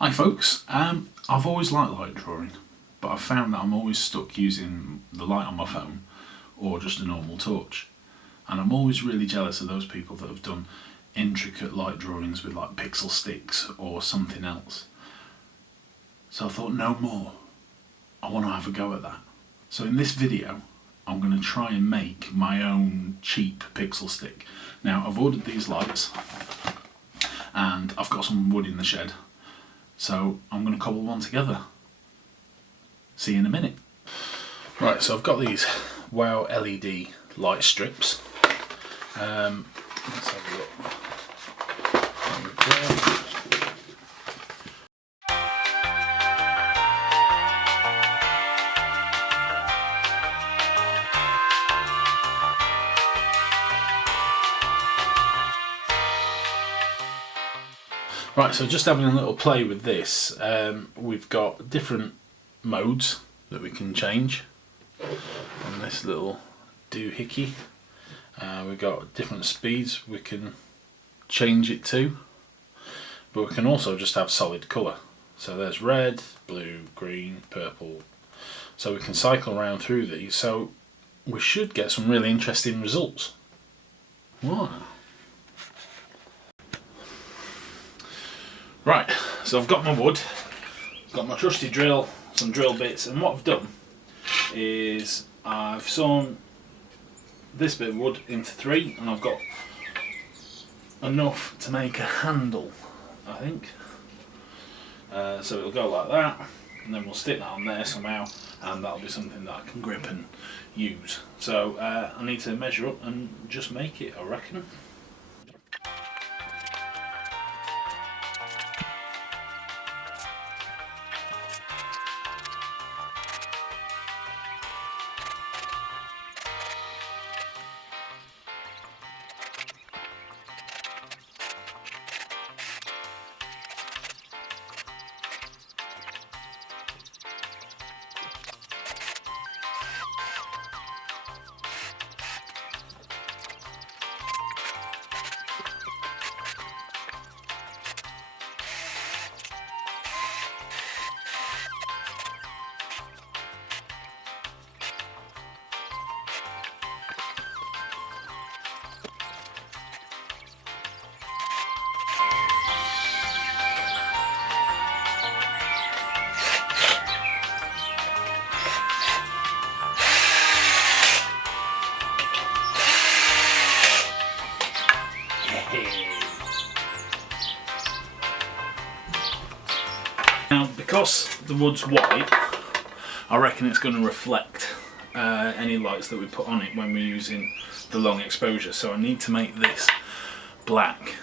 Hi folks, I've always liked light drawing, but I've found that I'm always stuck using the light on my phone or just a normal torch. And I'm always really jealous of those people that have done intricate light drawings with like pixel sticks or something else. So I thought, no more. I want to have a go at that. So in this video, I'm going to try and make my own cheap pixel stick. Now I've ordered these lights and I've got some wood in the shed. So I'm going to cobble one together. See you in a minute. Right, so I've got these WOW LED light strips. Let's have a look. There we go. Right, so just having a little play with this, we've got different modes that we can change on this little doohickey. We've got different speeds we can change it to, but we can also just have solid colour. So there's red, blue, green, purple. So we can cycle around through these, so we should get some really interesting results. Wow. Right, so I've got my wood, got my trusty drill, some drill bits, and what I've done is I've sawn this bit of wood into 3, and I've got enough to make a handle, I think. So it'll go like that, and then we'll stick that on there somehow, and that'll be something that I can grip and use. So I need to measure up and just make it, I reckon. Now, because the wood's white, I reckon it's going to reflect any lights that we put on it when we're using the long exposure, so I need to make this black.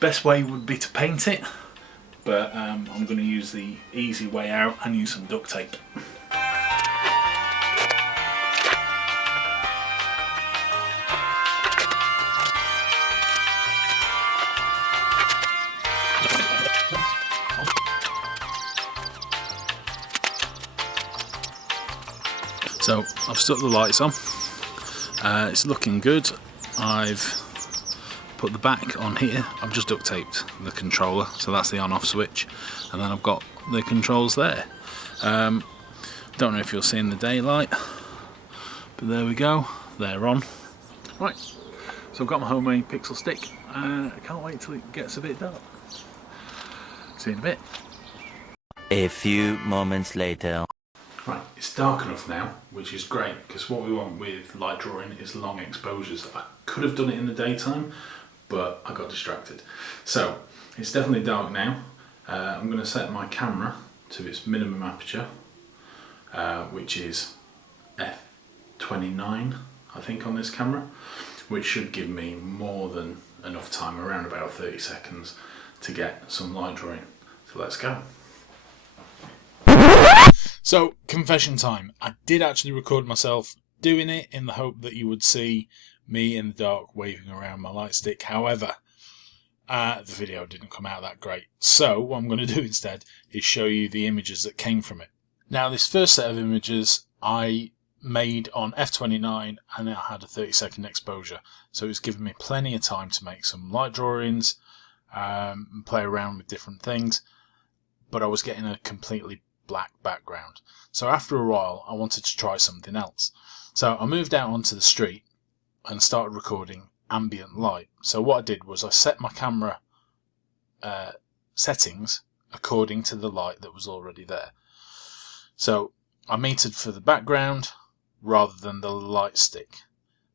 Best way would be to paint it, but I'm going to use the easy way out and use some duct tape. So I've stuck the lights on, it's looking good. I've put the back on here, I've just duct taped the controller, so that's the on off switch, and then I've got the controls there. Don't know if you'll see in the daylight, but there we go, they're on. Right, so I've got my homemade pixel stick, I can't wait till it gets a bit dark. See you in a bit. A few moments later. Right, it's dark enough now, which is great, because what we want with light drawing is long exposures. I could have done it in the daytime, but I got distracted. So, it's definitely dark now. I'm going to set my camera to its minimum aperture, which is f/29, I think, on this camera, which should give me more than enough time, around about 30 seconds, to get some light drawing. So let's go. So, confession time. I did actually record myself doing it in the hope that you would see me in the dark waving around my light stick. However, the video didn't come out that great. So, what I'm going to do instead is show you the images that came from it. Now, this first set of images I made on f/29 and it had a 30-second exposure. So, it's given me plenty of time to make some light drawings, and play around with different things, but I was getting a completely black background. So after a while, I wanted to try something else. So I moved out onto the street and started recording ambient light. So what I did was I set my camera settings according to the light that was already there. So I metered for the background rather than the light stick.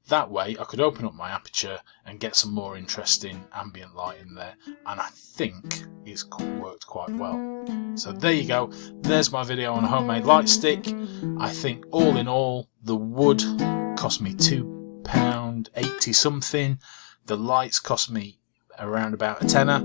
That way I could open up my aperture and get some more interesting ambient light in there, and I think it's worked quite well. So there you go, there's my video on a homemade light stick. I think all in all the wood cost me £2.80 something, the lights cost me around about a tenner,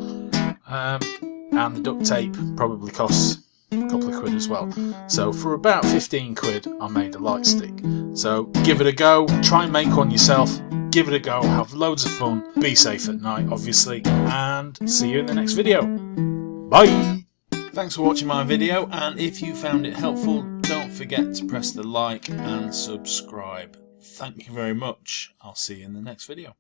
and the duct tape probably costs a couple of quid as well. So for about 15 quid I made a light stick. So give it a go, try and make one yourself, give it a go, have loads of fun, be safe at night obviously, and see you in the next video. Bye! Thanks for watching my video, and if you found it helpful, don't forget to press the like and subscribe. Thank you very much. I'll see you in the next video.